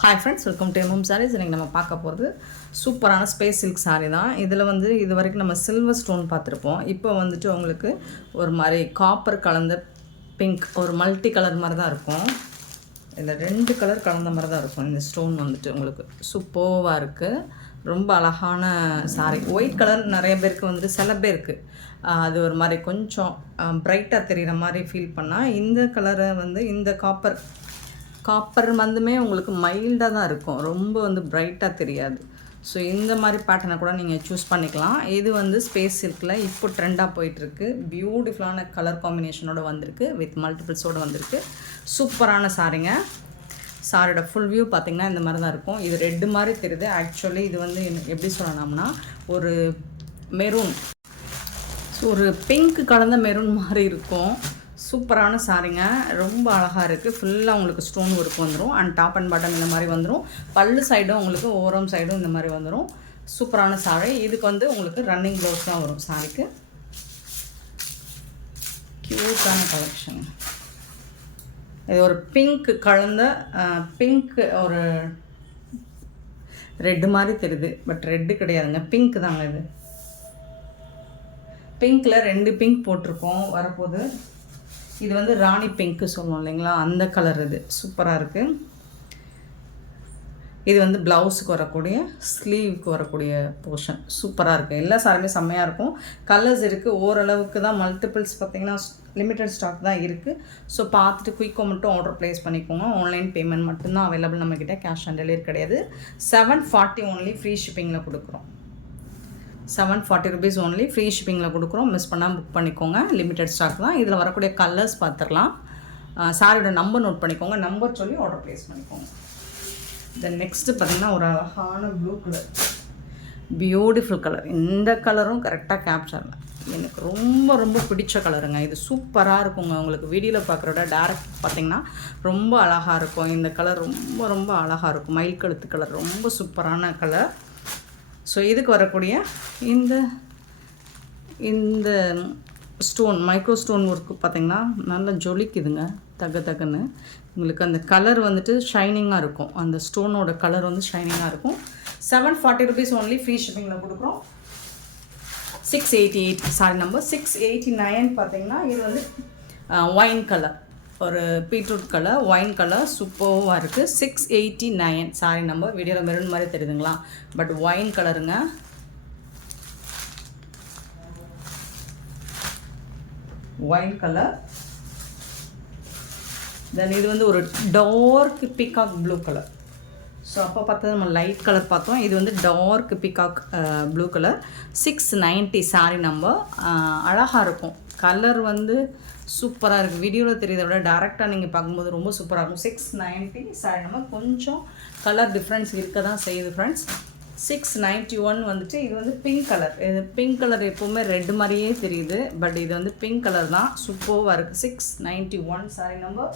Hi friends, welcome to MM sarees. இன்றைக்கி நம்ம பார்க்க போகிறது சூப்பரான ஸ்பேஸ் சில்க் சாரீ தான். இதில் வந்து இது வரைக்கும் நம்ம சில்வர் ஸ்டோன் பார்த்துருப்போம். இப்போ வந்துட்டு உங்களுக்கு ஒரு மாதிரி காப்பர் கலந்த பிங்க், ஒரு மல்டி கலர் மாதிரி தான் இருக்கும். இதில் 2 கலர் கலந்த மாதிரி தான் இருக்கும். இந்த ஸ்டோன் வந்துட்டு உங்களுக்கு சூப்பராக இருக்குது. ரொம்ப அழகான சாரீ. ஒயிட் கலர் நிறைய பேருக்கு வந்துட்டு சில பேருக்கு அது ஒரு மாதிரி கொஞ்சம் ப்ரைட்டாக தெரிகிற மாதிரி ஃபீல் பண்ணால், இந்த கலரை வந்து இந்த காப்பர் வந்துமே உங்களுக்கு மைல்டாக தான் இருக்கும், ரொம்ப வந்து ப்ரைட்டாக தெரியாது. ஸோ இந்த மாதிரி பேட்டர்னை கூட நீங்கள் சூஸ் பண்ணிக்கலாம். இது வந்து ஸ்பேஸ் சில்கில் இப்போ ட்ரெண்டாக போயிட்டுருக்கு. பியூட்டிஃபுல்லான கலர் காம்பினேஷனோடு வந்திருக்கு, வித் மல்டிபிள்ஸோடு வந்திருக்கு. சூப்பரான சாரீங்க. சாரியோட ஃபுல் வியூ பார்த்திங்கன்னா இந்த மாதிரி தான் இருக்கும். இது ரெட்டு மாதிரி தெரியுது. ஆக்சுவலி இது வந்து எப்படி சொல்லலாம்னா ஒரு மெரூன், ஸோ ஒரு பிங்க் கலந்த மெரூன் மாதிரி இருக்கும். சூப்பரான சாரீங்க, ரொம்ப அழகாக இருக்குது. ஃபுல்லாக உங்களுக்கு ஸ்டோன் ஒர்க் வந்துடும். அண்ட் டாப் அண்ட் பாட்டம் இந்த மாதிரி வந்துடும். பல்லு சைடும் உங்களுக்கு ஓரம் சைடும் இந்த மாதிரி வந்துடும். சூப்பரான சாரீ. இதுக்கு வந்து உங்களுக்கு ரன்னிங் ப்ளவுஸ் தான் வரும் சாரீக்கு. க்யூட்டான கலெக்ஷன். இது ஒரு பிங்க் கலந்த பிங்க், ஒரு ரெட்டு மாதிரி தெரியுது, பட் ரெட்டு கிடையாதுங்க, பிங்க் தாங்க. இது பிங்க்கில் 2 பிங்க் போட்டிருக்கோம் வரப்போது. இது வந்து ராணி பிங்க்கு சொல்லுவோம் இல்லைங்களா, அந்த கலர். இது சூப்பராக இருக்குது. இது வந்து ப்ளவுஸுக்கு வரக்கூடிய, ஸ்லீவுக்கு வரக்கூடிய போர்ஷன். சூப்பராக இருக்குது. எல்லா சாரியுமே செம்மையாக இருக்கும். கலர்ஸ் இருக்குது, ஓரளவுக்கு தான். மல்டிபிள்ஸ் பார்த்திங்கன்னா லிமிட்டட் ஸ்டாக் தான் இருக்குது. ஸோ பார்த்துட்டு குயிக்காக மட்டும் ஆர்டர் ப்ளேஸ் பண்ணிக்கோங்க. ஆன்லைன் பேமெண்ட் மட்டும்தான் அவைலபிள் நம்மக்கிட்ட, கேஷ் ஆன் டெலிவரி கிடையாது. 740 ஒன்லி ஃப்ரீ ஷிப்பிங்கில் கொடுக்குறோம். 740 ருபீஸ் ஒன்லி ஃப்ரீ ஷிப்பிங்கில் கொடுக்குறோம். மிஸ் பண்ணால் புக் பண்ணிக்கோங்க. லிமிட்டட் ஸ்டாக் தான். இதில் வரக்கூடிய கலர்ஸ் பார்த்துடலாம். சாரியோட நம்பர் நோட் பண்ணிக்கோங்க. நம்பர் சொல்லி ஆர்டர் ப்ளேஸ் பண்ணிக்கோங்க. தென் நெக்ஸ்ட்டு பார்த்திங்கன்னா ஒரு அழகான ப்ளூ கலர், பியூட்டிஃபுல் கலர். இந்த கலரும் கரெக்டாக கேப்சர், எனக்கு ரொம்ப ரொம்ப பிடிச்ச கலருங்க. இது சூப்பராக இருக்குங்க. உங்களுக்கு வீடியோவில் பார்க்குறோட டேரக்ட் பார்த்திங்கன்னா ரொம்ப அழகாக இருக்கும். இந்த கலர் ரொம்ப ரொம்ப அழகாக இருக்கும். மயில் கழுத்து கலர், ரொம்ப சூப்பரான கலர். ஸோ இதுக்கு வரக்கூடிய இந்த ஸ்டோன், மைக்ரோ ஸ்டோன் ஒர்க்கு பார்த்திங்கன்னா நல்லா ஜொலிக்குதுங்க, தகுன்னு. உங்களுக்கு அந்த கலர் வந்துட்டு ஷைனிங்காக இருக்கும். அந்த ஸ்டோனோட கலர் வந்து ஷைனிங்காக இருக்கும். 740 ருபீஸ் ஒன்லி ஃப்ரீ ஷிப்பிங்கில் கொடுக்குறோம். 688 சாரி நம்பர் 689 பார்த்திங்கன்னா இது வந்து ஒயின் கலர், ஒரு பீட்ரூட் கலர், ஒயின் கலர், சூப்பராக இருக்குது. 689 சாரி நம்பர். வீடியோவில் மெரூன் மாதிரி தெரியுதுங்களா, பட் ஒயின் கலருங்க. Wine colour. தென் இது வந்து ஒரு dark peacock blue colour. So அப்போ பார்த்தது நம்ம லைட் கலர் பார்த்தோம். இது வந்து dark peacock blue colour. 690 sari number. அழகாக இருக்கும். கலர் வந்து சூப்பராக இருக்குது. வீடியோவில் தெரியுதை விட டேரெக்டாக நீங்கள் பார்க்கும்போது ரொம்ப சூப்பராக இருக்கும். 690 சாரி நம்பர். கொஞ்சம் கலர் டிஃப்ரென்ஸ் இருக்க தான் செய்யுது ஃப்ரெண்ட்ஸ். 691 வந்துட்டு இது வந்து பிங்க் கலர். இது பிங்க் கலர் எப்போவுமே ரெட் மாதிரியே தெரியுது, பட் இது வந்து பிங்க் கலர் தான். சூப்பராக இருக்குது. 691 சாரி நம்பர்.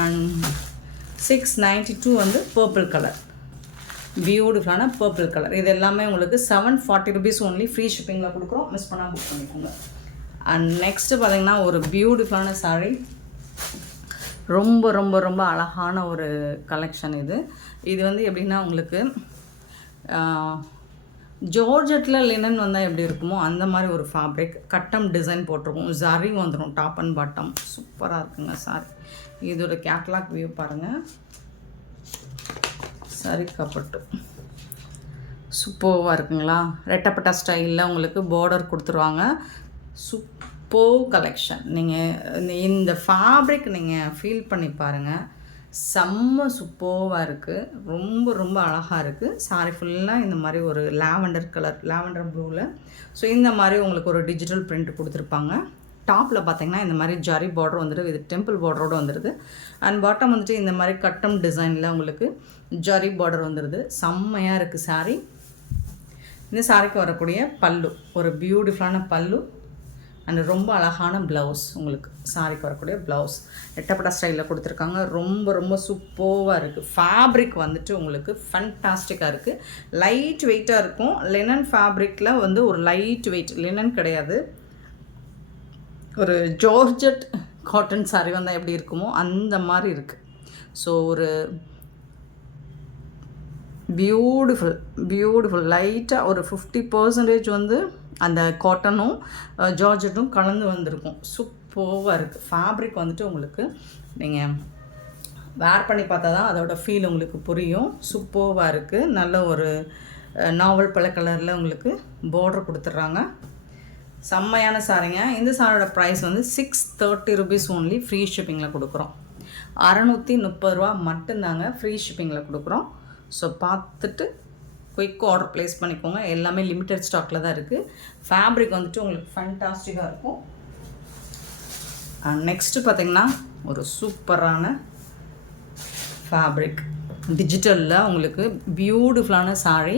அண்ட் 692 வந்து பர்பிள் கலர், பியூட்டிஃபுல்லான பர்பிள் கலர். இது எல்லாமே உங்களுக்கு 740 ருபீஸ் ஒன்லி ஃப்ரீ ஷிப்பிங்கில் கொடுக்குறோம். மிஸ் பண்ணால் புக் பண்ணிக்கோங்க. அண்ட் நெக்ஸ்ட்டு பார்த்திங்கன்னா ஒரு பியூட்டிஃபுல்லான சாரீ. ரொம்ப ரொம்ப ரொம்ப அழகான ஒரு கலெக்ஷன் இது. இது வந்து எப்படின்னா உங்களுக்கு ஜார்ஜெட்டில் லினன் வந்தால் எப்படி இருக்குமோ அந்த மாதிரி ஒரு ஃபேப்ரிக். கட்டம் டிசைன் போட்டிருக்கும். ஜரி வந்துடும் டாப் அண்ட் பாட்டம். சூப்பராக இருக்குங்க சாரி. இதோட கேட்லாக் வியூ பாருங்கள். சரி கப்பட்டு சூப்பராக இருக்குங்களா. ரெட்டப்பட்டா ஸ்டைலில் உங்களுக்கு பார்டர் கொடுத்துருவாங்க. Super collection. நீங்கள் இந்த ஃபேப்ரிக் நீங்கள் ஃபீல் பண்ணி பாருங்கள். செம்ம சூப்பராக இருக்குது. ரொம்ப ரொம்ப அழகாக இருக்குது. சாரி ஃபுல்லாக இந்த மாதிரி ஒரு லாவெண்டர் கலர், லாவெண்டர் ப்ளூவில். ஸோ இந்த மாதிரி உங்களுக்கு ஒரு டிஜிட்டல் பிரிண்ட் கொடுத்துருப்பாங்க. டாப்பில் பார்த்திங்கன்னா இந்த மாதிரி ஜரி பார்டர் வந்துடுது, இது டெம்பிள் பார்டரோடு வந்துடுது. அண்ட் பாட்டம் வந்துட்டு இந்த மாதிரி கட்டம் டிசைனில் உங்களுக்கு ஜரி பார்டர் வந்துடுது. செம்மையாக இருக்குது சாரீ. இந்த சாரிக்கு வரக்கூடிய பல்லு, ஒரு பியூட்டிஃபுல்லான பல்லு. அண்ட் ரொம்ப அழகான ப்ளவுஸ். உங்களுக்கு சாரிக்கு வரக்கூடிய ப்ளவுஸ் ரெட்டப்பட்டா ஸ்டைலில் கொடுத்துருக்காங்க. ரொம்ப ரொம்ப சூப்பராக இருக்குது. ஃபேப்ரிக் வந்துட்டு உங்களுக்கு ஃபண்டாஸ்டிக்காக இருக்குது. லைட் வெயிட்டாக இருக்கும். லினன் ஃபேப்ரிக்கில் வந்து ஒரு லைட் வெயிட், லினன் கிடையாது, ஒரு ஜார்ஜெட் காட்டன் சாரீ வந்தால் எப்படி இருக்குமோ அந்த மாதிரி இருக்குது. ஸோ ஒரு பியூட்டிஃபுல் லைட்டாக ஒரு 50% வந்து அந்த காட்டனும் ஜார்ஜெட்டும் கலந்து வந்திருக்கும். சூப்பராக இருக்குது. ஃபேப்ரிக் வந்துட்டு உங்களுக்கு நீங்கள் வேர் பண்ணி பார்த்தா தான் அதோட ஃபீல் உங்களுக்கு புரியும். சூப்பராக இருக்குது. நல்ல ஒரு நாவல் பல கலரில் உங்களுக்கு பார்டர் கொடுத்துட்றாங்க. செம்மையான சாரிங்க. இந்த சாரியோட ப்ரைஸ் வந்து 630 rupees ஓன்லி. ஃப்ரீ ஷிப்பிங்கில் கொடுக்குறோம். 630 ரூபா மட்டும்தாங்க ஃப்ரீ ஷிப்பிங்கில் கொடுக்குறோம். ஸோ பார்த்துட்டு குயிக் ஆர்டர் ப்ளேஸ் பண்ணிக்கோங்க. எல்லாமே லிமிட்டட் ஸ்டாக்கில் தான் இருக்குது. ஃபேப்ரிக் வந்துட்டு உங்களுக்கு ஃபேண்டாஸ்டிக்காக இருக்கும். நெக்ஸ்ட்டு பார்த்திங்கன்னா ஒரு சூப்பரான ஃபேப்ரிக் டிஜிட்டலில் உங்களுக்கு பியூட்டிஃபுல்லான சாரீ.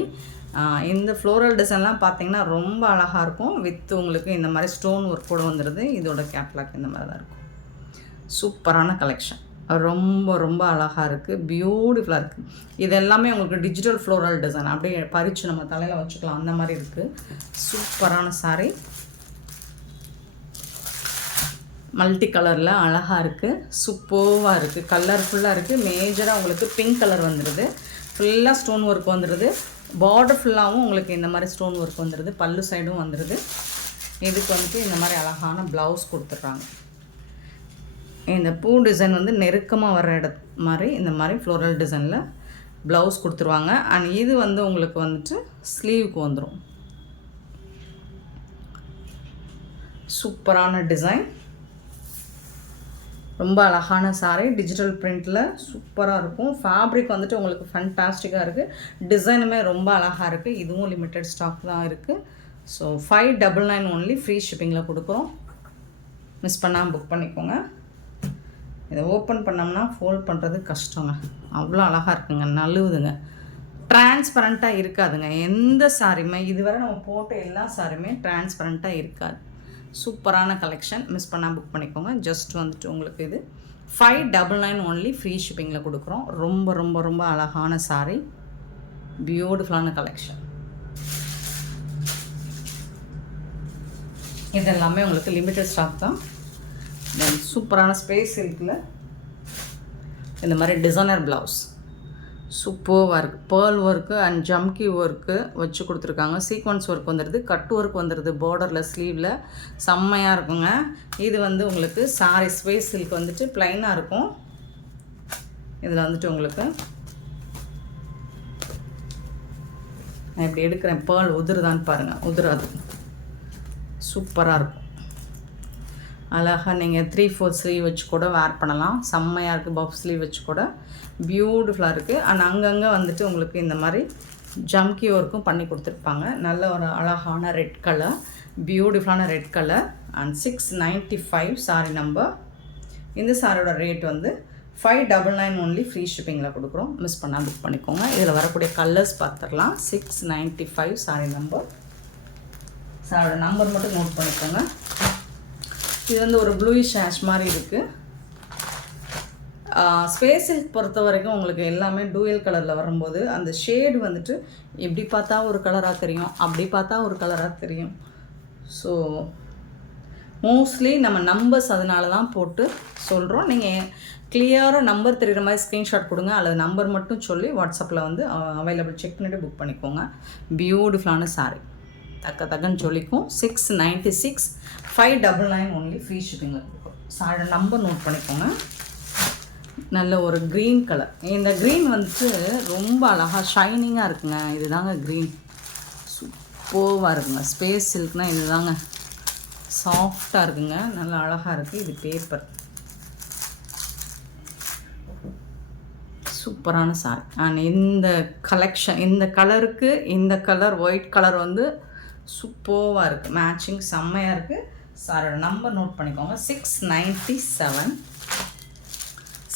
இந்த ஃப்ளோரல் டிசைன்லாம் பார்த்திங்கன்னா ரொம்ப அழகாக இருக்கும். வித் உங்களுக்கு இந்த மாதிரி ஸ்டோன் ஒர்க் கூட வந்துடுது. இதோட கேட்லாக் இந்த மாதிரி தான் இருக்கும். சூப்பரான கலெக்ஷன். ரொம்ப அழகாக இருக்குது. பியூட்டிஃபுல்லாக இருக்குது. இது எல்லாமே உங்களுக்கு டிஜிட்டல் ஃப்ளோரல் டிசைன். அப்படியே பறித்து நம்ம தலையில் வச்சுக்கலாம் அந்த மாதிரி இருக்குது. சூப்பரான சாரீ. மல்டி கலரில் அழகாக இருக்குது. சூப்பராக இருக்குது. கலர்ஃபுல்லாக இருக்குது. மேஜராக உங்களுக்கு பிங்க் கலர் வந்துடுது. ஃபுல்லாக ஸ்டோன் ஒர்க் வந்துடுது. பார்டர் ஃபுல்லாகவும் உங்களுக்கு இந்த மாதிரி ஸ்டோன் ஒர்க் வந்துடுது. பல்லு சைடும் வந்துடுது. இதுக்கு வந்துட்டு இந்த மாதிரி அழகான ப்ளவுஸ் கொடுத்துட்றாங்க. இந்த பூ டிசைன் வந்து நெருக்கமாக வர மாதிரி இந்த மாதிரி ஃப்ளோரல் டிசைனில் ப்ளவுஸ் கொடுத்துருவாங்க. அண்ட் இது வந்து உங்களுக்கு வந்துட்டு ஸ்லீவுக்கு வந்துடும். சூப்பரான டிசைன். ரொம்ப அழகான சாரீ. டிஜிட்டல் பிரிண்டில் சூப்பராக இருக்கும். ஃபேப்ரிக் வந்துட்டு உங்களுக்கு ஃபேண்டாஸ்டிக்காக இருக்குது. டிசைனுமே ரொம்ப அழகாக இருக்குது. இதுவும் லிமிட்டட் ஸ்டாக் தான் இருக்குது. ஸோ 599 ஓன்லி ஃப்ரீ ஷிப்பிங்கில் கொடுக்குறோம். மிஸ் பண்ணாமல் புக் பண்ணிக்கோங்க. இதை ஓப்பன் பண்ணோம்னா ஃபோல்ட் பண்ணுறது கஷ்டங்க. அவ்வளோ அழகாக இருக்குங்க. நழுவுதுங்க. டிரான்ஸ்பரண்ட்டாக இருக்காதுங்க எந்த சாரியுமே. இதுவரை நம்ம போட்ட எல்லா சாரியுமே டிரான்ஸ்பரண்ட்டாக இருக்காது. சூப்பரான கலெக்ஷன். மிஸ் பண்ணால் புக் பண்ணிக்கோங்க. ஜஸ்ட் வந்துட்டு உங்களுக்கு இது 599 ஓன்லி ஃப்ரீ ஷிப்பிங்கில் கொடுக்குறோம். ரொம்ப அழகான சாரீ. பியூட்டிஃபுல்லான கலெக்ஷன். இது எல்லாமே உங்களுக்கு லிமிட்டட் ஸ்டாக் தான். தென் சூப்பரான ஸ்பேஸ் சில்கில் இந்த மாதிரி டிசைனர் ப்ளவுஸ் சூப்பராக இருக்குது. Pearl work and jamki work வச்சு கொடுத்துருக்காங்க. சீக்வன்ஸ் ஒர்க் வந்துடுது. கட் ஒர்க் வந்துடுது பார்டரில் ஸ்லீவில். செம்மையாக இருக்குங்க. இது வந்து உங்களுக்கு சாரி ஸ்பேஸ் சில்க் வந்துட்டு ப்ளைனாக இருக்கும். இதில் வந்துட்டு உங்களுக்கு நான் இப்படி எடுக்கிறேன். பேர்ல் உதிருதான்னு பாருங்கள். உதிராது. சூப்பராக இருக்கும். அழகாக நீங்கள் 3/4 ஸ்லீவ் வச்சு கூட வேர் பண்ணலாம். செம்மையாக இருக்குது. பஃப் ஸ்லீவ் வச்சு கூட பியூட்டிஃபுல்லாக இருக்குது. அண்ட் அங்கங்கே வந்துட்டு உங்களுக்கு இந்த மாதிரி ஜம்கி ஒர்க்கும் பண்ணி கொடுத்துருப்பாங்க. நல்ல ஒரு அழகான ரெட் கலர். பியூட்டிஃபுல்லான red colour. And 695 sorry number. இந்த சாரியோட ரேட் வந்து 599 ஓன்லி ஃப்ரீ ஷிப்பிங்கில் கொடுக்குறோம். மிஸ் பண்ணால் புக் பண்ணிக்கோங்க. இதில் வரக்கூடிய கலர்ஸ் பார்த்துடலாம். 695 சாரி நம்பர். சாரியோட நம்பர் மட்டும் நோட் பண்ணிக்கோங்க. இது வந்து ஒரு ப்ளூயிஷ் ஆஷ் மாதிரி இருக்குது. ஸ்பேஸை பொறுத்த வரைக்கும் உங்களுக்கு எல்லாமே டூயல் கலரில் வரும்போது அந்த ஷேடு வந்துட்டு இப்படி பார்த்தா ஒரு கலராக தெரியும், அப்படி பார்த்தா ஒரு கலராக தெரியும். ஸோ மோஸ்ட்லி நம்ம நம்பர்ஸ் அதனால தான் போட்டு சொல்கிறோம். நீங்கள் கிளியராக நம்பர் தெரிகிற மாதிரி ஸ்க்ரீன்ஷாட் கொடுங்க. அல்லது நம்பர் மட்டும் சொல்லி வாட்ஸ்அப்பில் வந்து அவைலபிள் செக் பண்ணிவிட்டு புக் பண்ணிக்கோங்க. பியூட்டிஃபுல்லான சாரீ. தக்கன்னு சொல்லிக்கும். 696 599 ஓன்லி ஃப்ரீ ஷிப்பிங்கில் இருக்கும். சாரியோட நம்பர் நோட் பண்ணிக்கோங்க. நல்ல ஒரு க்ரீன் கலர். இந்த க்ரீன் வந்துட்டு ரொம்ப அழகாக ஷைனிங்காக இருக்குங்க. இதுதாங்க க்ரீன். சூப்பராக இருக்குங்க. ஸ்பேஸ் சில்க்னால் இது தாங்க. சாஃப்டாக இருக்குங்க. நல்லா அழகாக இருக்குது. இது பேப்பர். சூப்பரான சாரி. அண்ட் இந்த கலெக்ஷன் இந்த கலருக்கு இந்த கலர் ஒயிட் கலர் வந்து சூப்பராக இருக்குது. மேட்சிங் செம்மையாக இருக்குது. சாரோட நம்பர் நோட் பண்ணிக்கோங்க. 697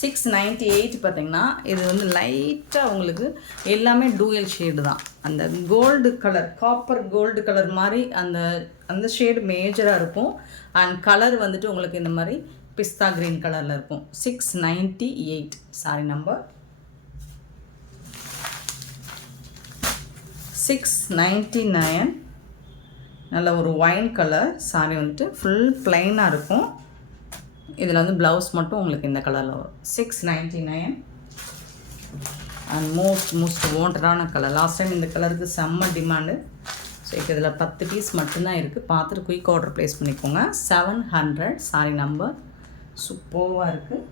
698 பார்த்திங்கன்னா இது வந்து லைட்டாக உங்களுக்கு எல்லாமே டூயல் ஷேடு தான். அந்த gold colour, copper gold colour மாதிரி அந்த ஷேடு மேஜராக இருக்கும். அண்ட் கலர் வந்துட்டு உங்களுக்கு இந்த மாதிரி பிஸ்தா க்ரீன் கலரில் இருக்கும். 698 சாரி நம்பர். 699. நல்ல ஒரு ஒயின் கலர் சாரி வந்துட்டு ஃபுல் ப்ளைனாக இருக்கும். இதில் வந்து ப்ளவுஸ் மட்டும் உங்களுக்கு இந்த கலரில் வரும். 699. அண்ட் மோஸ்ட் வாண்டடான கலர். லாஸ்ட் டைம் இந்த கலருக்கு செம்ம டிமாண்டு. ஸோ இப்போ இதில் 10 பீஸ் மட்டும்தான் இருக்குது. பார்த்துட்டு குயிக் ஆர்டர் ப்ளேஸ் பண்ணிக்கோங்க. 700 சாரி நம்பர். சூப்பராக இருக்குது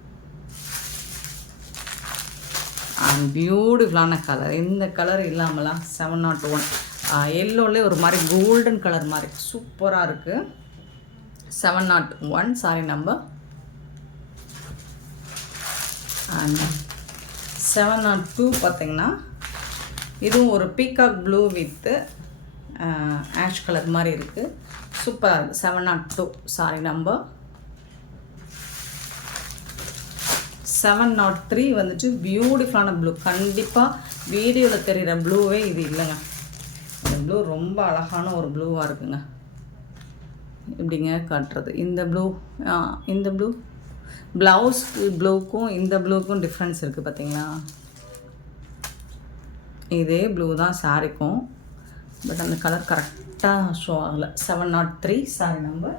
அண்ட் பியூட்டிஃபுல்லான கலர். இந்த கலர் இல்லாமலாம் 701 எல்லோலே ஒரு மாதிரி கோல்டன் கலர் மாதிரி சூப்பராக இருக்குது. 701 சாரி நம்பர். அண்ட் 702 பார்த்திங்கன்னா இதுவும் ஒரு peacock blue with ash colour மாதிரி இருக்குது. சூப்பராக இருக்குது. 702 சாரி நம்பர். 703 வந்துட்டு பியூட்டிஃபுல்லான ப்ளூ. கண்டிப்பாக வீடியோவில் தெரிகிற ப்ளூவே இது இல்லைங்க. இந்த ப்ளூ ரொம்ப அழகான ஒரு ப்ளூவாக இருக்குங்க. இப்படிங்க காட்டுறது இந்த ப்ளூ. இந்த ப்ளூ ப்ளவுஸ் ப்ளூக்கும் இந்த ப்ளூக்கும் டிஃப்ரென்ஸ் இருக்குது பார்த்தீங்களா? இதே ப்ளூ தான் சாரிக்கும், பட் அந்த கலர் கரெக்டாக ஷோ ஆகலை. 703 சாரி நம்பர்.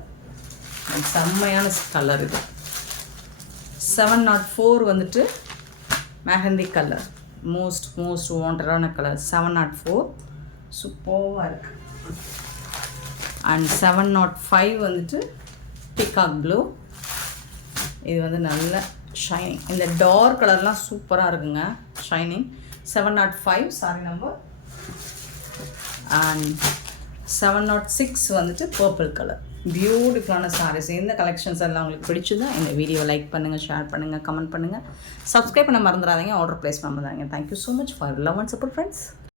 செம்மையான கலர் இது. 704 வந்துட்டு மெஹந்தி கலர். மோஸ்ட் வாண்டடான கலர் 704. சூப்பராக இருக்குது. அண்ட் 705 வந்துட்டு பீகாக் ப்ளூ. இது வந்து நல்ல ஷைனிங். இந்த டார்க் கலர்லாம் சூப்பராக இருக்குங்க, ஷைனிங். 705 sorry number. அண்ட் 706 வந்துட்டு பர்பிள் கலர். பியூட்டிஃபுல்லான சாரீஸ். இந்த கலெக்ஷன்ஸ் எல்லாம் உங்களுக்கு பிடிச்சதா இந்த வீடியோ லைக் பண்ணுங்கள், ஷேர் பண்ணுங்கள், கமெண்ட் பண்ணுங்கள், சப்ஸ்கிரைப் பண்ண மறந்துடாதீங்க, ஆர்டர் ப்ளேஸ் பண்ண மறந்துடாதீங்க. Thank you so much for love and support friends.